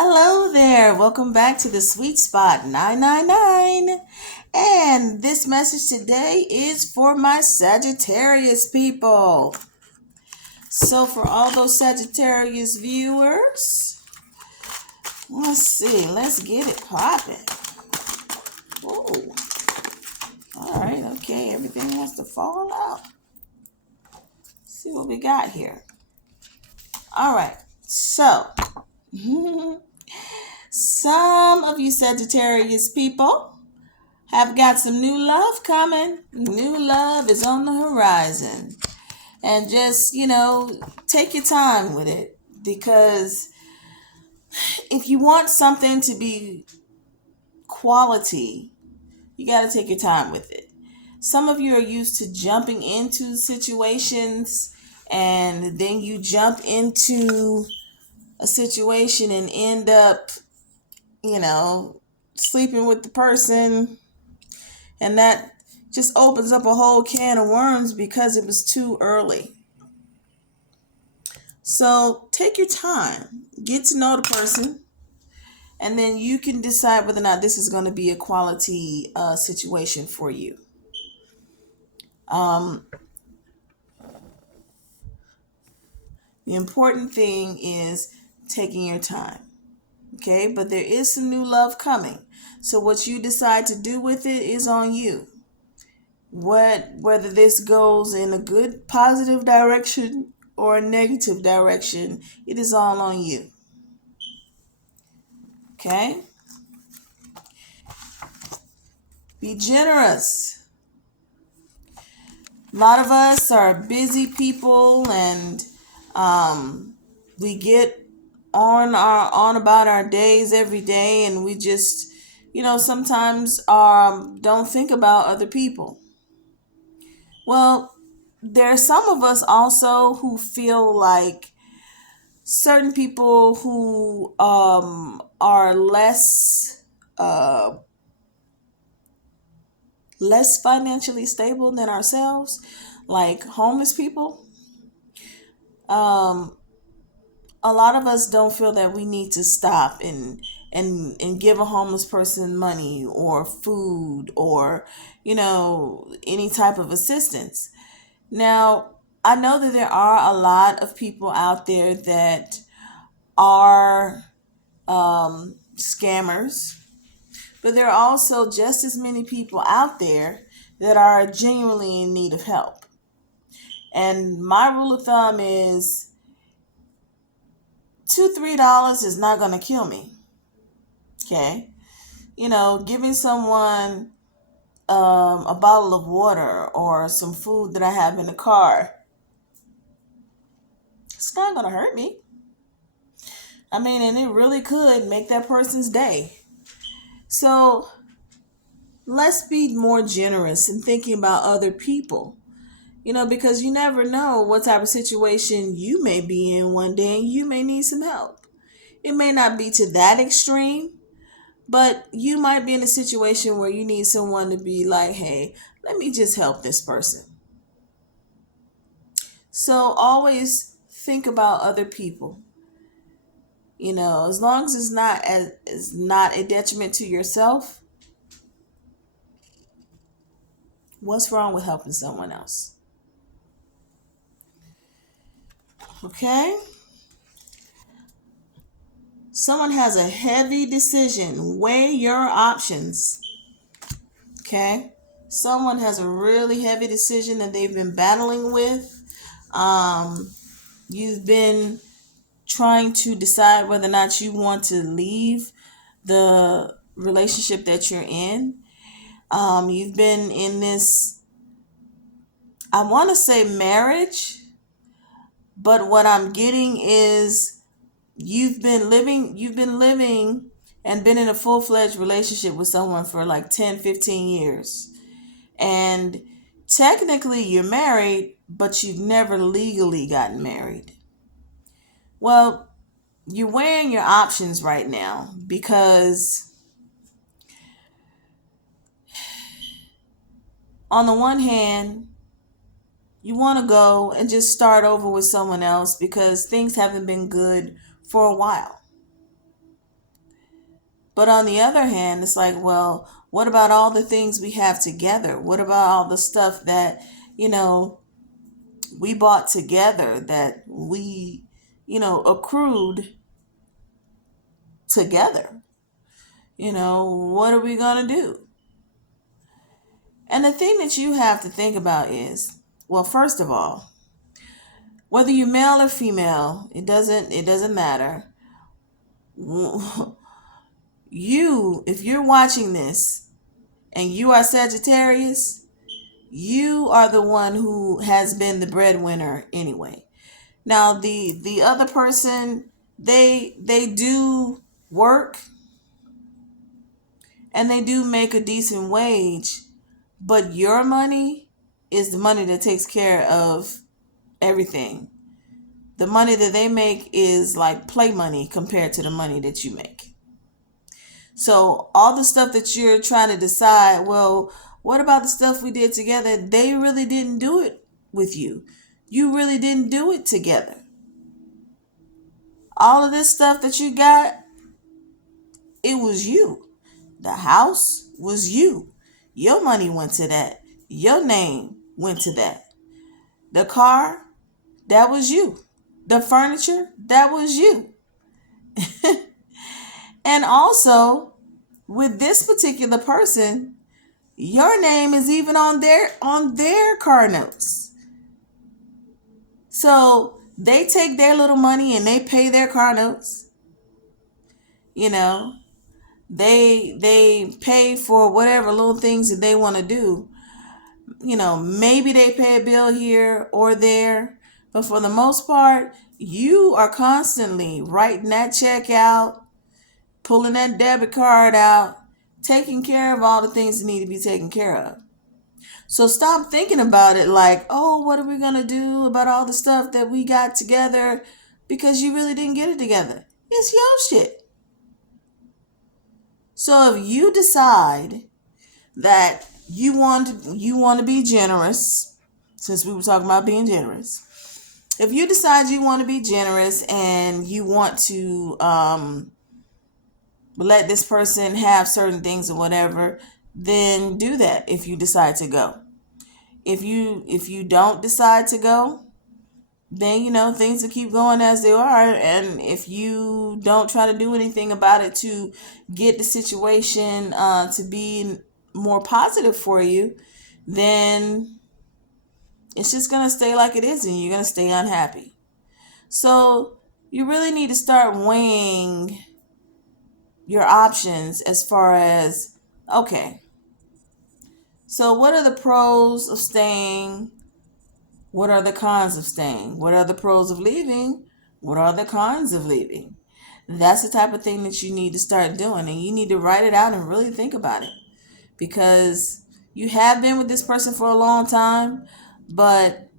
Hello there. Welcome back to the Sweet Spot 999. And this message today is for my Sagittarius people. So for all those Sagittarius viewers, let's see. Let's get it popping. Whoa. All right. Okay. Everything wants to fall out. Let's see what we got here. All right. So some of you Sagittarius people have got some new love coming. New love is on the horizon. And just, take your time with it. Because if you want something to be quality, you got to take your time with it. Some of you are used to jumping into situations and then you jump into a situation and end up, sleeping with the person, and that just opens up a whole can of worms because it was too early. So take your time, get to know the person, and then you can decide whether or not this is going to be a quality situation for you. The important thing is taking your time. Okay, but there is some new love coming. So what you decide to do with it is on you. Whether this goes in a good positive direction or a negative direction, it is all on you. Okay? Be generous. A lot of us are busy people, and we get on about our days every day, and we just sometimes don't think about other people. Well, there are some of us also who feel like certain people who are less financially stable than ourselves, like homeless people. A lot of us don't feel that we need to stop and give a homeless person money or food or any type of assistance. Now, I know that there are a lot of people out there that are scammers, but there are also just as many people out there that are genuinely in need of help. And my rule of thumb is $2-3 is not going to kill me. Okay. Giving someone a bottle of water or some food that I have in the car, it's not going to hurt me. I mean, and it really could make that person's day. So let's be more generous in thinking about other people, because you never know what type of situation you may be in one day and you may need some help. It may not be to that extreme, but you might be in a situation where you need someone to be like, hey, let me just help this person. So always think about other people. As long as it's not a detriment to yourself, what's wrong with helping someone else? Okay? Someone has a heavy decision. Weigh your options. Okay? Someone has a really heavy decision that they've been battling with. You've been trying to decide whether or not you want to leave the relationship that you're in. You've been in this, I want to say marriage, but what I'm getting is you've been living and been in a full-fledged relationship with someone for like 10, 15 years. And technically you're married, but you've never legally gotten married. Well, you're weighing your options right now because on the one hand, you want to go and just start over with someone else because things haven't been good for a while. But on the other hand, it's like, well, what about all the things we have together? What about all the stuff that, you know, we bought together, that we, accrued together? What are we going to do? And the thing that you have to think about is, well, first of all, whether you're male or female, it doesn't matter. If you're watching this and you are Sagittarius, you are the one who has been the breadwinner anyway. Now the other person, they do work and they do make a decent wage, but your money is the money that takes care of everything. The money that they make is like play money compared to the money that you make. So all the stuff that you're trying to decide, well, what about the stuff we did together? They really didn't do it with you. You really didn't do it together. All of this stuff that you got, it was you. The house was you. Your money went to that. Your name went to that. The car, that was you. The furniture, that was you. And also, with this particular person, your name is even on their car notes. So they take their little money and they pay their car notes. You know, they pay for whatever little things that they want to do. Maybe they pay a bill here or there, but for the most part, you are constantly writing that check out, pulling that debit card out, taking care of all the things that need to be taken care of. So stop thinking about it like, oh, what are we going to do about all the stuff that we got together, because you really didn't get it together. It's your shit. So if you decide that you want to be generous, since we were talking about being generous, if you decide you want to be generous and you want to let this person have certain things or whatever, then do that if you decide to go. If you don't decide to go, then things will keep going as they are. And if you don't try to do anything about it to get the situation to be more positive for you, then it's just going to stay like it is and you're going to stay unhappy. So you really need to start weighing your options as far as, okay, so what are the pros of staying? What are the cons of staying? What are the pros of leaving? What are the cons of leaving? That's the type of thing that you need to start doing, and you need to write it out and really think about it, because you have been with this person for a long time, but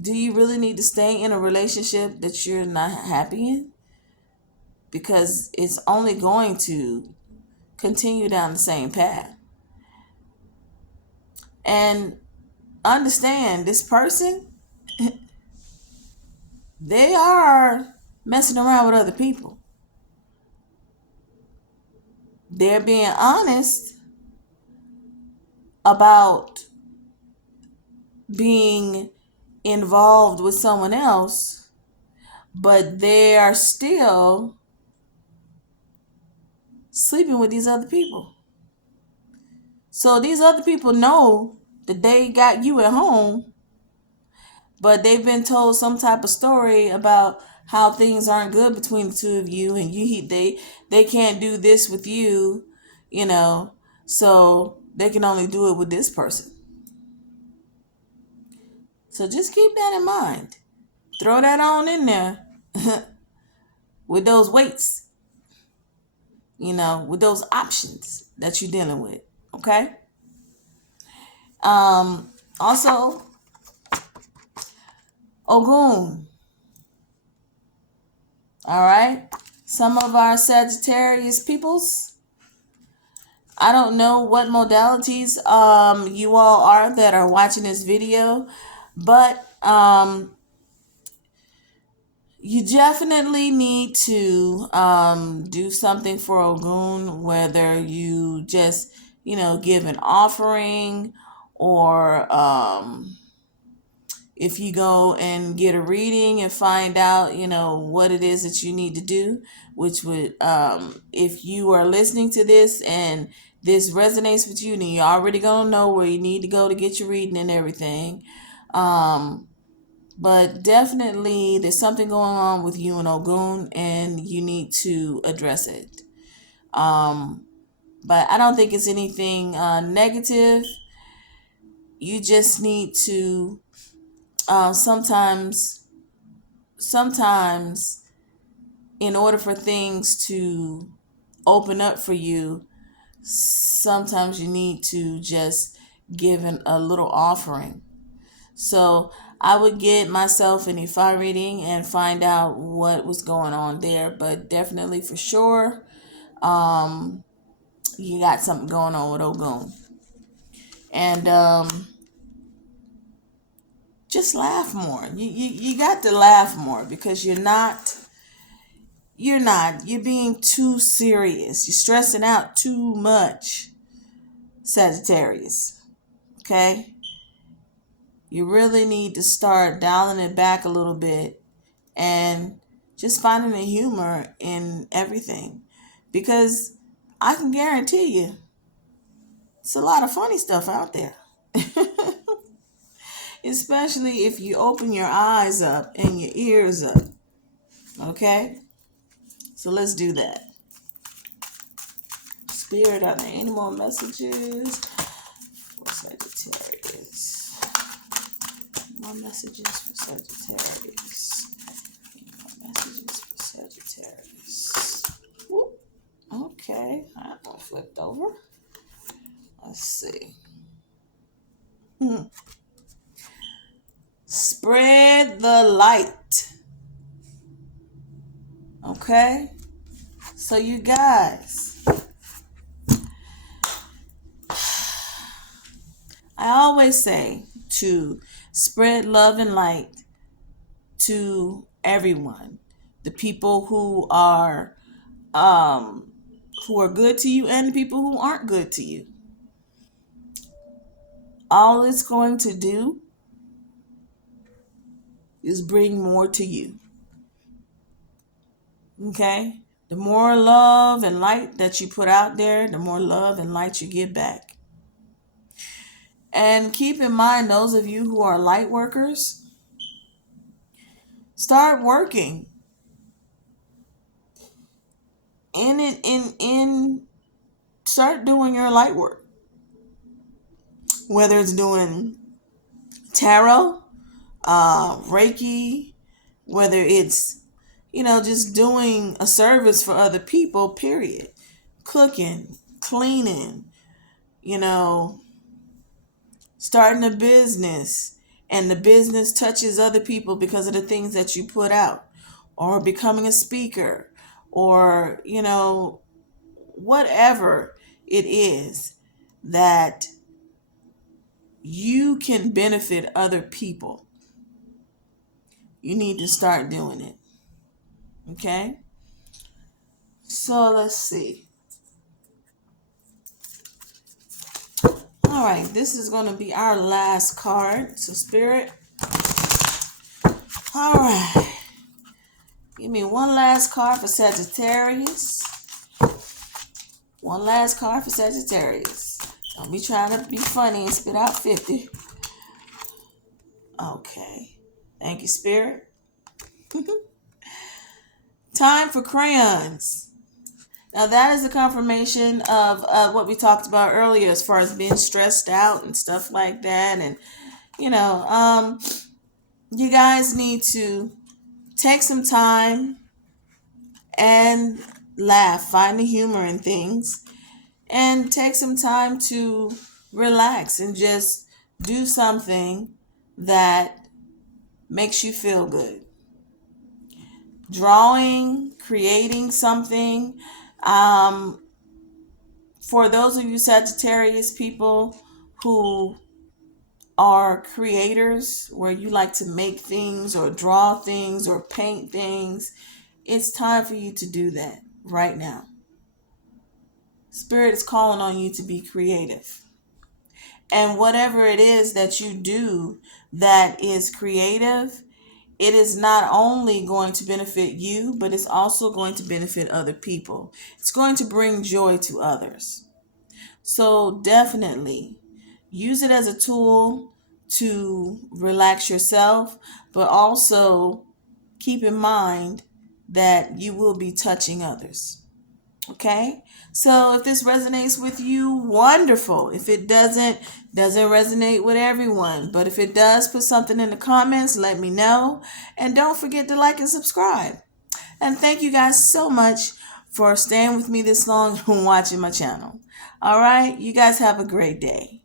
do you really need to stay in a relationship that you're not happy in? Because it's only going to continue down the same path. And understand, this person, they are messing around with other people. They're being honest about being involved with someone else, but they are still sleeping with these other people. So these other people know that they got you at home, but they've been told some type of story about how things aren't good between the two of you, and they can't do this with you, so they can only do it with this person. So just keep that in mind. Throw that on in there with those weights, with those options that you're dealing with. Okay? Also, Ogun. All right? Some of our Sagittarius peoples, I don't know what modalities you all are that are watching this video, but You definitely need to do something for Ogun, whether you just, give an offering, or if you go and get a reading and find out, what it is that you need to do, which would, if you are listening to this and this resonates with you, then you're already going to know where you need to go to get your reading and everything. But definitely there's something going on with you and Ogun, and you need to address it. But I don't think it's anything negative. You just need to sometimes in order for things to open up for you, sometimes you need to just give a little offering. So I would get myself an Ifa reading and find out what was going on there. But definitely for sure, you got something going on with Ogun. And just laugh more. You got to laugh more, because you're being too serious. You're stressing out too much, Sagittarius. Okay? You really need to start dialing it back a little bit and just finding the humor in everything. Because I can guarantee you, it's a lot of funny stuff out there. Especially if you open your eyes up and your ears up. Okay? So let's do that. Spirit, are there any more messages for Sagittarius? More messages for Sagittarius. More messages for Sagittarius. Whoop. Okay, that one flipped over. Let's see. Spread the light. Okay? So you guys, I always say to spread love and light to everyone. The people who are good to you, and the people who aren't good to you. All it's going to do is bring more to you. Okay? The more love and light that you put out there, the more love and light you get back. And keep in mind, those of you who are light workers, start working in start doing your light work. Whether it's doing tarot, Reiki, whether it's, just doing a service for other people, period. Cooking, cleaning, you know, starting a business, and the business touches other people because of the things that you put out, or becoming a speaker, or, whatever it is that you can benefit other people, you need to start doing it. Okay? So let's see. All right, this is going to be our last card. So, Spirit. All right. Give me one last card for Sagittarius. One last card for Sagittarius. Don't be trying to be funny and spit out 50. Okay. Thank you, Spirit. Time for crayons. Now, that is a confirmation of what we talked about earlier as far as being stressed out and stuff like that. And, you guys need to take some time and laugh, find the humor in things, and take some time to relax and just do something that makes you feel good. Drawing, creating something. For those of you Sagittarius people who are creators, where you like to make things or draw things or paint things, it's time for you to do that right now. Spirit is calling on you to be creative. And whatever it is that you do that is creative, it is not only going to benefit you, but it's also going to benefit other people. It's going to bring joy to others. So definitely use it as a tool to relax yourself, but also keep in mind that you will be touching others. Okay? So if this resonates with you, wonderful. If it doesn't resonate with everyone. But if it does, put something in the comments, let me know. And don't forget to like and subscribe. And thank you guys so much for staying with me this long and watching my channel. All right? You guys have a great day.